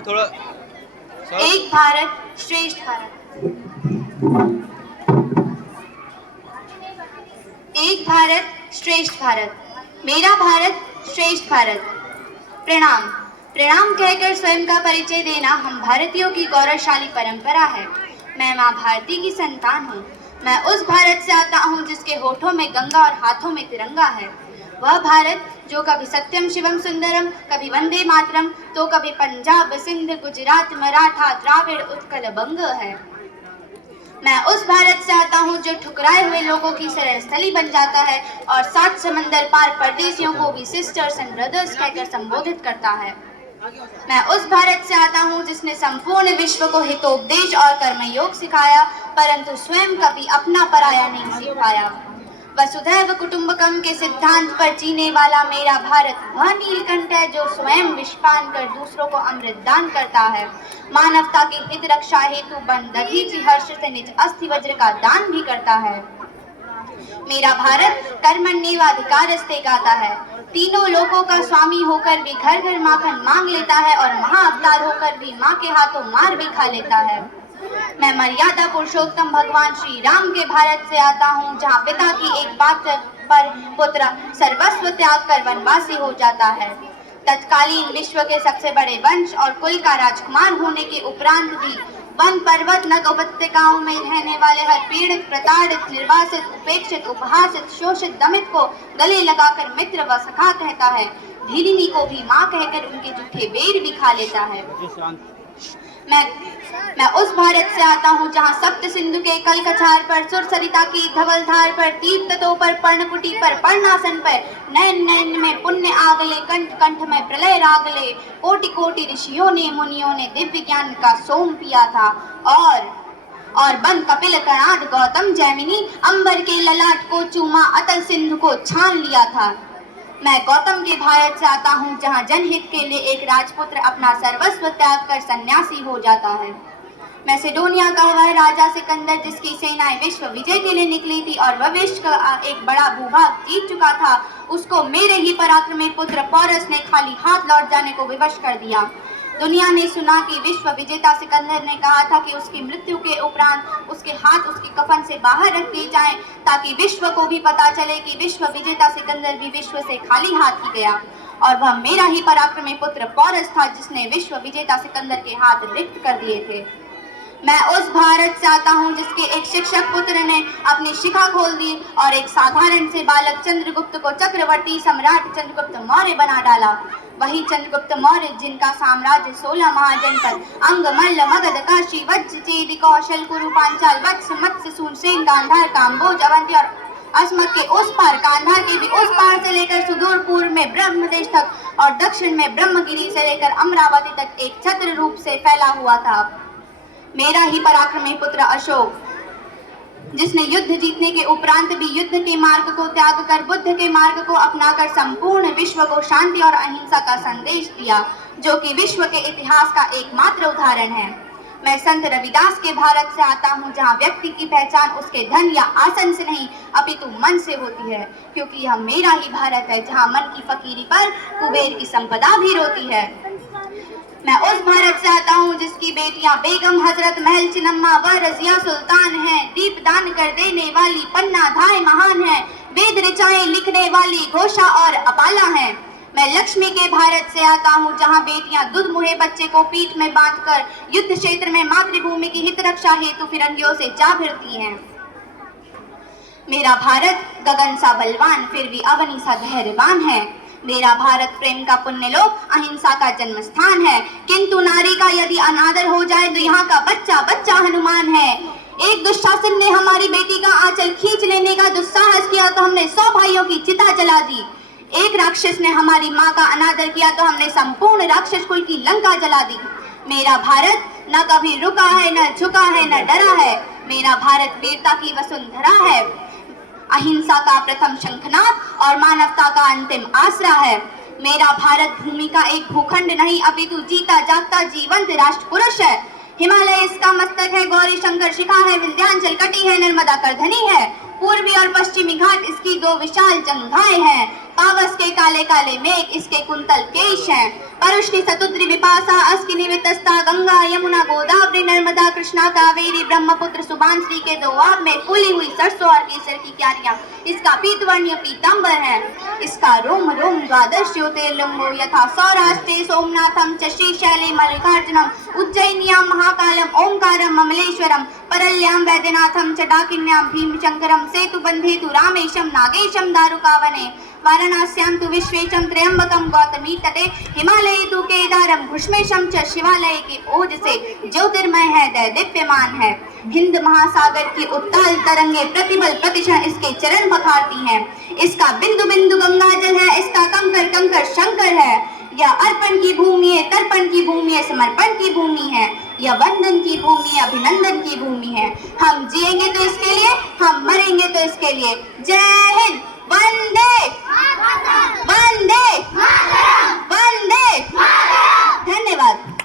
थोड़ा एक भारत श्रेष्ठ भारत। एक भारत श्रेष्ठ भारत। मेरा भारत श्रेष्ठ भारत। प्रणाम। प्रणाम कहकर स्वयं का परिचय देना हम भारतीयों की गौरवशाली परंपरा है। मैं माँ भारती की संतान हूँ। मैं उस भारत से आता हूँ जिसके होठों में गंगा और हाथों में तिरंगा है। वह भारत जो कभी सत्यम शिवम सुंदरम, कभी वंदे मातरम, तो कभी पंजाब सिंध गुजरात मराठा द्राविड़ उत्कल बंग है। मैं उस भारत से आता हूँ जो ठुकराए हुए लोगों की शरण स्थली बन जाता है और 7 समंदर पार परदेशियों को भी सिस्टर्स एंड ब्रदर्स कहकर संबोधित करता है। मैं उस भारत से आता हूँ जिसने संपूर्ण विश्व को हितोपदेश और कर्मयोग सिखाया, परंतु स्वयं कभी अपना पराया नहीं सीख पाया। वसुधैव कुटुंबकम के सिद्धांत पर जीने वाला मेरा भारत वह नीलकंठ है जो स्वयं विषपान कर दूसरों को अमृत दान करता है। मानवता की हित रक्षा हेतु बन दधीचि हर्ष से निज अस्थि वज्र का दान भी करता है। मेरा भारत कर्मण्येवाधिकारस्ते गाता है। तीनों लोगों का स्वामी होकर भी घर घर माखन मांग लेता है और महाअवतार होकर भी माँ के हाथों मार भी खा लेता है। मैं मर्यादा पुरुषोत्तम भगवान श्री राम के भारत से आता हूँ जहाँ पिता की एक बात पर पुत्र सर्वस्व त्याग कर वनवासी हो जाता है। तत्कालीन विश्व के सबसे बड़े वंश और कुल का राजकुमार होने के उपरांत भी वन पर्वत नग उपत्यकाओं में रहने वाले हर पीड़ित प्रताड़ित निर्वासित उपेक्षित उपहासित शोषित दमित को गले लगाकर मित्र व सखा कहता है। भीलिनी को भी माँ कहकर उनके जूठे बेर भी खा लेता है। मैं उस भारत से आता हूँ जहाँ सप्त सिंधु के कल कछार पर, सुर सरिता की धवल धार पर, दीप तटों पर, पर्णकुटी पर, पर्णासन पर, नयन नयन में पुण्य आगले, कंठ कंठ में प्रलय रागले, कोटि कोटि ऋषियों ने मुनियों ने दिव्य ज्ञान का सोम पिया था। और बन कपिल कणाद गौतम जैमिनी अंबर के ललाट को चूमा अतल सिंधु को छान लिया था। मैं गौतम के भारत से आता हूँ जहाँ जनहित के लिए एक राजपुत्र अपना सर्वस्व त्याग कर सन्यासी हो जाता है। मैसेडोनिया का वह राजा सिकंदर जिसकी सेनाएं विश्व विजय के लिए निकली थी और वह विश्व का एक बड़ा भूभाग जीत चुका था, उसको मेरे ही पराक्रमी पुत्र पौरस ने खाली हाथ लौट जाने को विवश कर दिया। दुनिया ने सुना कि विश्व विजेता सिकंदर ने कहा था कि उसकी मृत्यु के उपरांत उसके हाथ उसके कफन से बाहर रख दिए जाएं, ताकि विश्व को भी पता चले कि विश्व विजेता सिकंदर भी विश्व से खाली हाथ ही गया। और वह मेरा ही पराक्रमी पुत्र पौरस था जिसने विश्व विजेता सिकंदर के हाथ रिक्त कर दिए थे। मैं उस भारत से आता हूँ जिसके एक शिक्षक पुत्र ने अपनी शिखा खोल दी और एक साधारण से बालक चंद्रगुप्त को चक्रवर्ती सम्राट चंद्रगुप्त मौर्य बना डाला। वही चंद्रगुप्त मौर्य जिनका साम्राज्य 16 महाजनपद अंग मल्ल मगध काशी वज्र चेदि कौशल कुरु पांचाल वत्स मत्स्य सूरसेन गांधार काम्बोज अवंती और अस्मक के उस पार, गांधार के भी उस पार से लेकर सुदूर पूर्व में ब्रह्मदेश तक और दक्षिण में ब्रह्मगिरी से लेकर अमरावती तक एक छत्र रूप से फैला हुआ था। मेरा ही पराक्रमी पुत्र अशोक, जिसने युद्ध जीतने के उपरांत भी युद्ध के मार्ग को त्याग कर बुद्ध के मार्ग को अपनाकर संपूर्ण विश्व को शांति और अहिंसा का संदेश दिया, जो कि विश्व के इतिहास का एकमात्र उदाहरण है। मैं संत रविदास के भारत से आता हूँ जहाँ व्यक्ति की पहचान उसके धन या आसन से नहीं अपितु मन से होती है, क्योंकि यह मेरा ही भारत है जहाँ मन की फकीरी पर कुबेर की संपदा भी रोती है। मैं उस भारत से आता हूँ जिसकी बेटियां बेगम हजरत महल चिन्नम्मा व रजिया सुल्तान हैं, दीप दान कर देने वाली पन्ना धाय महान है, वेद ऋचाएं लिखने वाली घोषा और अपाला हैं। मैं लक्ष्मी के भारत से आता हूँ जहाँ बेटियां दूध मुहे बच्चे को पीठ में बांधकर युद्ध क्षेत्र में मातृभूमि की हित रक्षा हेतु फिरंगियों से जा भिड़ती हैं। मेरा भारत गगन सा बलवान फिर भी अवनी सा धैर्यवान है। मेरा भारत प्रेम का पुण्य लोक अहिंसा का जन्म स्थान है, किंतु नारी का यदि अनादर हो जाए तो यहाँ का बच्चा बच्चा हनुमान है। एक दुशासन ने हमारी बेटी का आंचल खींच लेने का दुस्साहस किया तो हमने 100 भाइयों की चिता जला दी। एक राक्षस ने हमारी माँ का अनादर किया तो हमने संपूर्ण राक्षस कुल की लंका जला दी। मेरा भारत न कभी रुका है, न झुका है, न डरा है। मेरा भारत वीरता की वसुंधरा है, अहिंसा का प्रथम शंखनाद और मानवता का अंतिम आसरा है। मेरा भारत भूमि का एक भूखंड नहीं अपितु जीता जागता जीवंत राष्ट्र पुरुष है। हिमालय इसका मस्तक है, गौरी शंकर शिखा है, विंध्याचल कटी है, नर्मदा करधनी है, पूर्वी और पश्चिमी घाट इसकी 2 विशाल जंघाएं हैं, पावस के काले काले मेघ इसके कुंतल केश हैं, करुष्णि सतुद्रि विपासा अस्कि निवितस्ता गंगा यमुना गोदावरी नर्मदा कृष्णा कावेरी ब्रह्मपुत्र सुबांश्री के दोआब में फूली हुई सरसों और केसर की क्यारियां इसका पीतवर्णीय पीतांबर है। इसका रोम रोम द्वादश ज्योतिर्लिंगो यथा सौराष्ट्रे सोमनाथम च श्रीशैले मल्लिकार्जुनम उज्जैन्यां महाकालम ओंकारम ममलेश्वरम परल्यां वैद्यनाथम च डाकिन्यां भीमशंकरम सेतुबंधेतु रामेशम नागेशम दारुकावने वाराणस्यां तु विश्वेशम त्र्यंबकम गौतमी तटे हिमालये तु केदारम घुष्मेशम च शिवालय की ओज से ज्योतिर्मय है दैदीप्यमान है। हिंद महासागर की उत्ताल तरंगे प्रतिबल प्रतिक्षण इसके चरण पखारती हैं। इसका बिंदु बिंदु गंगा जल है, इसका कंकर कंकर शंकर है। यह अर्पण की भूमि है, तर्पण की भूमि है, समर्पण की भूमि है। यह वंदन की भूमि है, अभिनंदन की भूमि है। हम जिएंगे तो इसके लिए, हम मरेंगे तो इसके लिए। जय हिंद। वंदे वंदे